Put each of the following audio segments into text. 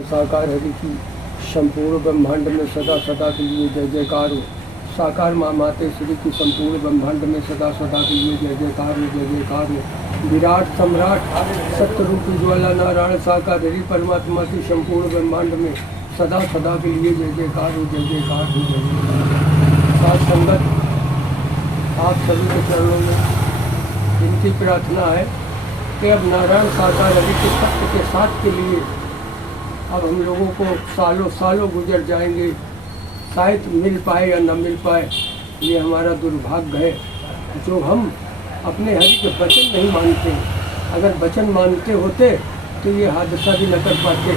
साकार हरि की संपूर्ण ब्रह्मांड में सदा सदा के लिए जय जयकार हो। साकार माँ माते श्री की संपूर्ण ब्रह्मांड में सदा सदा के लिए जय जयकार हो, जय जयकार हो। विराट सम्राट सत्यरूपी ज्वाला नारायण साकार हरि परमात्मा की संपूर्ण ब्रह्मांड में सदा सदा के लिए जय जयकार हो, जय जयकार हो, जय जयकार। साथ संगत आप सभी के चरणों में इनकी प्रार्थना है कि अब नारायण साकार हरि के सत्य के साथ के लिए अब हम लोगों को सालों सालों गुजर जाएंगे, शायद मिल पाए या न मिल पाए। ये हमारा दुर्भाग्य है जो हम अपने हरि के वचन नहीं मानते। अगर वचन मानते होते तो ये हादसा भी न कर पाते।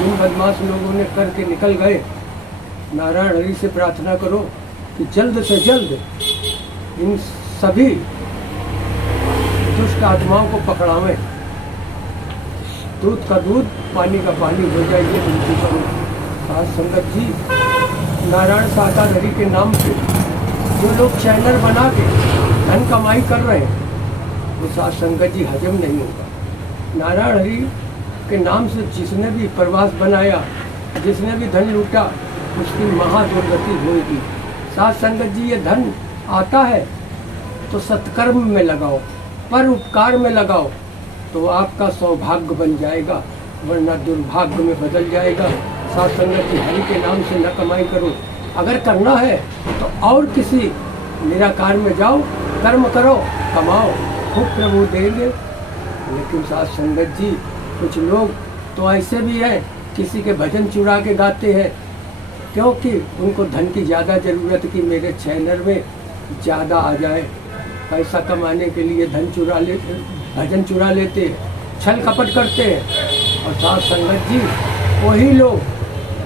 इन बदमाश लोगों ने करके निकल गए। नारायण हरि से प्रार्थना करो कि जल्द से जल्द इन सभी दुष्ट आत्माओं को पकड़ावें। दूध का दूध पानी का पानी हो जाइए बिल्कुल करो। साथ संगत जी, नारायण साकार हरि के नाम से जो लोग चैनल बना के धन कमाई कर रहे हैं वो साथ संगत जी हजम नहीं होगा। नारायण हरि के नाम से जिसने भी प्रवास बनाया, जिसने भी धन लूटा, उसकी महादुर्गति होगी। साथ संगत जी, ये धन आता है तो सत्कर्म में लगाओ, पर उपकार में लगाओ तो आपका सौभाग्य बन जाएगा, वरना दुर्भाग्य में बदल जाएगा। साथ संगत हरि के नाम से न कमाई करो। अगर करना है तो और किसी निराकार में जाओ, कर्म करो, कमाओ, खूब प्रभु देंगे। लेकिन साथ संगत जी, कुछ लोग तो ऐसे भी हैं किसी के भजन चुरा के गाते हैं, क्योंकि उनको धन की ज़्यादा ज़रूरत कि मेरे चैनल में ज़्यादा आ जाए। पैसा कमाने के लिए धन चुरा लेते, भजन चुरा लेते, छल कपट करते हैं। और साथ संगत जी, वही लोग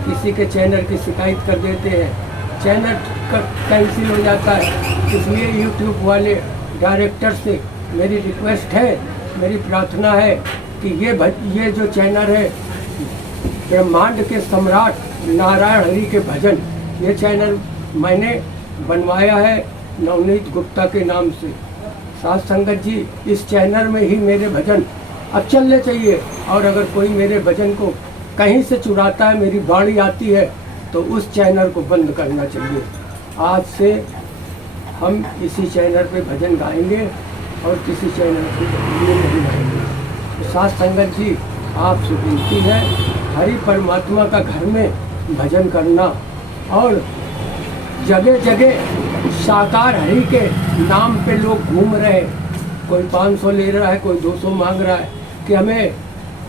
किसी के चैनल की शिकायत कर देते हैं, चैनल कैंसिल हो जाता है। इसलिए यूट्यूब वाले डायरेक्टर से मेरी रिक्वेस्ट है, मेरी प्रार्थना है कि ये जो चैनल है ब्रह्मांड के सम्राट नारायण हरि के भजन, ये चैनल मैंने बनवाया है नवनीत गुप्ता के नाम से। साथ संगत जी, इस चैनल में ही मेरे भजन अब चलने चाहिए। और अगर कोई मेरे भजन को कहीं से चुराता है, मेरी बाणी आती है, तो उस चैनल को बंद करना चाहिए। आज से हम इसी चैनल पे भजन गाएंगे और किसी चैनल पे नहीं गाएंगे। तो साथ संगत जी, आपसे विनती है, हरि परमात्मा का घर में भजन करना। और जगह जगह साकार हरि के नाम पे लोग घूम रहे हैं, कोई 500 ले रहा है, कोई 200 मांग रहा है कि हमें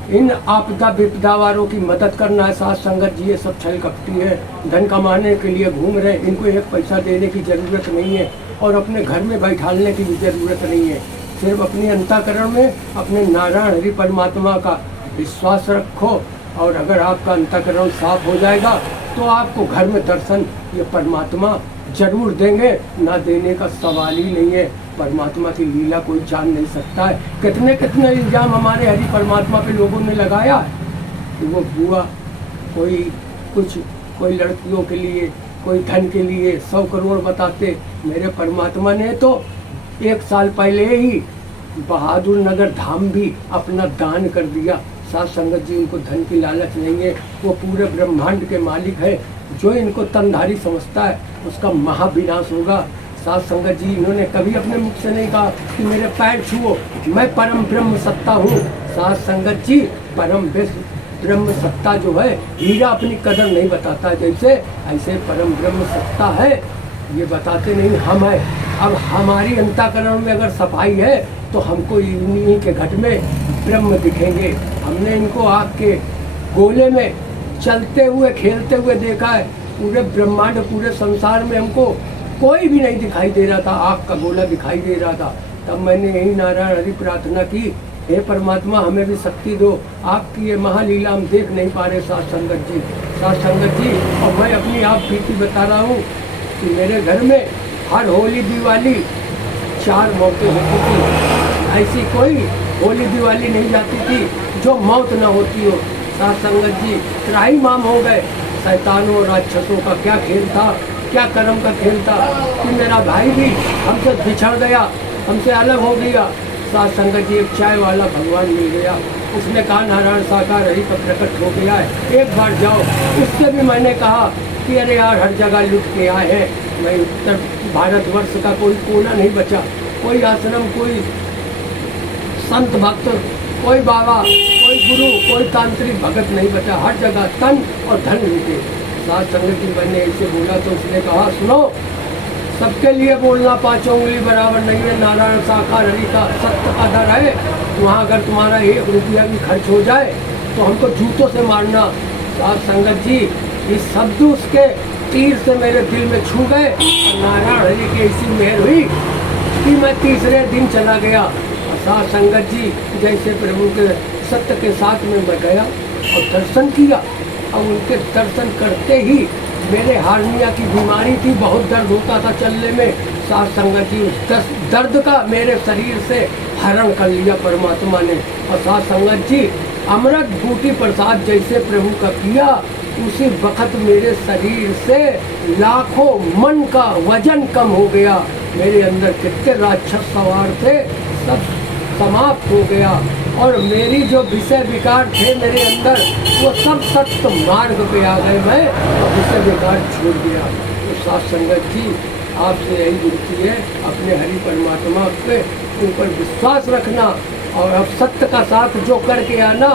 इन आपदा विपदा वालों की मदद करना है। साथ संगत जी, ये सब छल कपटी है, धन कमाने के लिए घूम रहे हैं। इनको एक पैसा देने की ज़रूरत नहीं है और अपने घर में बैठाने की भी ज़रूरत नहीं है। सिर्फ अपने अंतःकरण में अपने नारायण हरि परमात्मा का विश्वास रखो, और अगर आपका अंतःकरण साफ हो जाएगा तो आपको घर में दर्शन ये परमात्मा जरूर देंगे। ना देने का सवाल ही नहीं है। परमात्मा की लीला कोई जान नहीं सकता है। कितने कितने इल्जाम हमारे हरि परमात्मा पे लोगों ने लगाया है कि वो बुआ कोई कुछ, कोई लड़कियों के लिए, कोई धन के लिए 100 करोड़ बताते। मेरे परमात्मा ने तो 1 साल पहले ही बहादुर नगर धाम भी अपना दान कर दिया। साथ संगत जी, उनको धन की लालच नहीं है, वो पूरे ब्रह्मांड के मालिक है। जो इनको तनधारी समझता है उसका महाविनाश होगा। साथ संगत जी, इन्होंने कभी अपने मुख से नहीं कहा कि मेरे पैर छुओ, मैं परम ब्रह्म सत्ता हूँ। साथ संगत जी, परम ब्रह्म सत्ता जो है, हीरा अपनी कदर नहीं बताता जैसे, ऐसे परम ब्रह्म सत्ता है ये बताते नहीं हम है। अब हमारी अंतःकरण में अगर सफाई है तो हमको इन्हीं के घट में ब्रह्म दिखेंगे। हमने इनको आग के गोले में चलते हुए खेलते हुए देखा है। पूरे ब्रह्मांड, पूरे संसार में हमको कोई भी नहीं दिखाई दे रहा था, आग का गोला दिखाई दे रहा था। तब मैंने यही नारायण हरि प्रार्थना की, हे परमात्मा हमें भी शक्ति दो, आपकी ये महालीला हम देख नहीं पा रहे। साथ संगत जी, साथ संगत जी, और मैं अपनी आप बीती बता रहा हूँ कि मेरे घर में हर होली दिवाली 4 मौतें होती थी। ऐसी कोई होली दिवाली नहीं जाती थी जो मौत न होती हो। साथ संगत जी, त्राही माम हो गए। शैतानों और राक्षसों का क्या खेल था, क्या कर्म का खेल था कि मेरा भाई भी हमसे बिछड़ गया, हमसे अलग हो गया। साथ संगत जी, एक चाय वाला भगवान मिल गया, उसने कहा नारायण साकार हरि का प्रकट हो गया है, एक बार जाओ। उससे भी मैंने कहा कि अरे यार हर जगह लुट के आए हैं, मैं उत्तर भारतवर्ष का कोई कोना नहीं बचा, कोई आश्रम, कोई संत भक्त, कोई बाबा, कोई गुरु, कोई तांत्रिक भगत नहीं बचा, हर जगह तन और धन लूटे। साथ संगत जी मैंने ऐसे बोला तो उसने कहा सुनो, सबके लिए बोलना पांचों उंगली बराबर नहीं है, नारायण साकार हरि का सत्य का दर है, वहाँ अगर तुम्हारा 1 रुपया भी खर्च हो जाए तो हमको जूतों से मारना। साथ संगत जी इस शब्द उसके तीर से मेरे दिल में छू गए और नारायण हरि की ऐसी मेहर हुई कि मैं तीसरे दिन चला गया। और साथ संगत जी जैसे प्रभु के सत्य के साथ में मैं गया और दर्शन किया, और उनके दर्शन करते ही मेरे हार्निया की बीमारी थी, बहुत दर्द होता था चलने में। साथ संगत जी उस दर्द का मेरे शरीर से हरण कर लिया परमात्मा ने। और साथ संगत जी अमृत बूटी प्रसाद जैसे प्रभु का किया, उसी वक्त मेरे शरीर से लाखों मन का वजन कम हो गया। मेरे अंदर कितने राक्षस सवार थे सब समाप्त हो गया, और मेरी जो विषय विकार थे मेरे अंदर वो सब सत्य मार्ग पे आ गए, मैं और विषय विकार छोड़ दिया। तो साथ संगत जी आपसे यही विनती है, अपने हरि परमात्मा पे ऊपर विश्वास रखना, और अब सत्य का साथ जो करके आना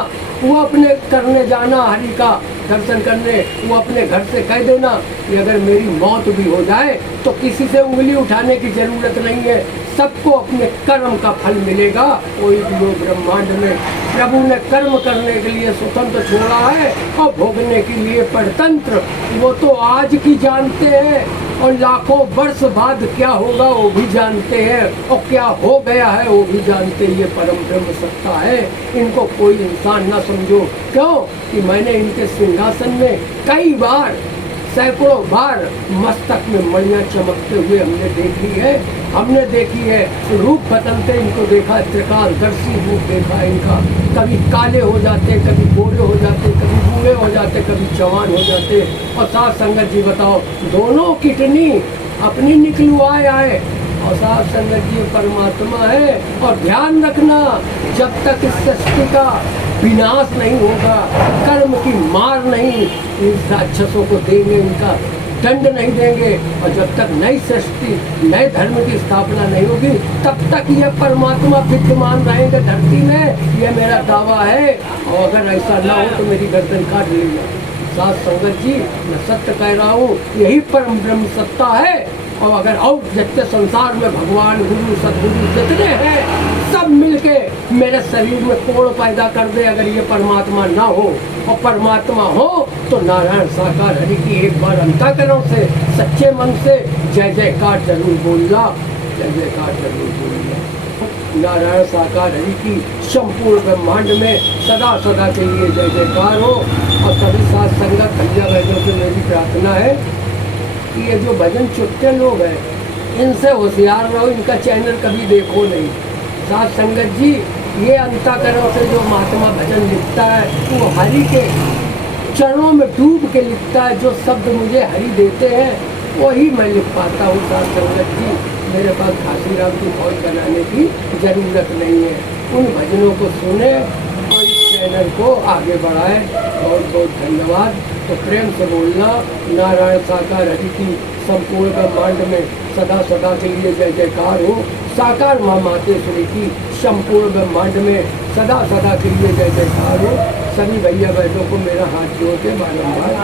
वो अपने करने जाना, हरि का दर्शन करने, वो अपने घर से कह देना कि अगर मेरी मौत भी हो जाए तो किसी से उंगली उठाने की जरूरत नहीं है, सबको अपने कर्म का फल मिलेगा। कोई भी हो ब्रह्मांड में प्रभु ने कर्म करने के लिए स्वतंत्र छोड़ा है और भोगने के लिए परतंत्र, वो तो आज की जानते हैं और लाखों वर्ष बाद क्या होगा वो भी जानते हैं, और क्या हो गया है वो भी जानते हैं। ये परम ब्रह्म सत्ता है, इनको कोई इंसान ना समझो। क्यों कि मैंने इनके सिंहासन में कई बार, सैकड़ों बार मस्तक में मणियाँ चमकते हुए हमने देखी है, रूप बदलते इनको देखा, त्रिकालदर्शी रूप देखा इनका, कभी काले हो जाते, कभी गोरे हो जाते, कभी बूढ़े हो जाते, कभी जवान हो जाते। और साथ संगत जी बताओ, दोनों किडनी अपनी निकलवाए आए, और साथ संगत जी परमात्मा है। और ध्यान रखना, जब तक इस सृष्टि का विनाश नहीं होगा, कर्म की मार नहीं इन राक्षसों को देंगे, इनका दंड नहीं देंगे, और जब तक नई सृष्टि, नए धर्म की स्थापना नहीं होगी, तब तक ये परमात्मा विद्यमान रहेंगे धरती में, ये मेरा दावा है। और अगर ऐसा ना हो तो मेरी गर्दन काट लेगा। साथ संगत जी मैं सत्य कह रहा हूँ, यही परम ब्रह्म सत्ता है। और अगर और जितने संसार में भगवान, गुरु, सदगुरु जितने हैं, सब मिलके मेरे शरीर में कोड़ पैदा कर दे, अगर ये परमात्मा ना हो, और परमात्मा हो तो नारायण साकार हरि की एक बार अंतःकरण से, सच्चे मन से जय जयकार जरूर बोलना, जय जयकार जरूर बोलना। नारायण साकार हरि की संपूर्ण ब्रह्मांड में सदा सदा के लिए जय जयकार हो। और सभी साथ संगत भैया बहनों से मेरी प्रार्थना है कि ये जो भजन चुटते लोग हैं, इनसे होशियार रहो, इनका चैनल कभी देखो नहीं। साथ संगत जी ये अंतःकरण से जो महात्मा भजन लिखता है वो हरि के चरणों में डूब के लिखता है, जो शब्द मुझे हरि देते हैं वही मैं लिख पाता हूँ। साथ संगत जी मेरे पास घासीराम की फौज बनाने की ज़रूरत नहीं है, उन भजनों को सुने और इस चैनल को आगे बढ़ाए। बहुत बहुत धन्यवाद। तो प्रेम से बोलना, नारायण साकार हरि की संपूर्ण ब्रह्मांड में सदा सदा के लिए जय जयकार हो। साकार माँ मातेश्वरी की संपूर्ण ब्रह्मांड में सदा सदा के लिए जय जयकार हो। सभी भैया बहनों को मेरा हाथ जोड़ के बारम्बार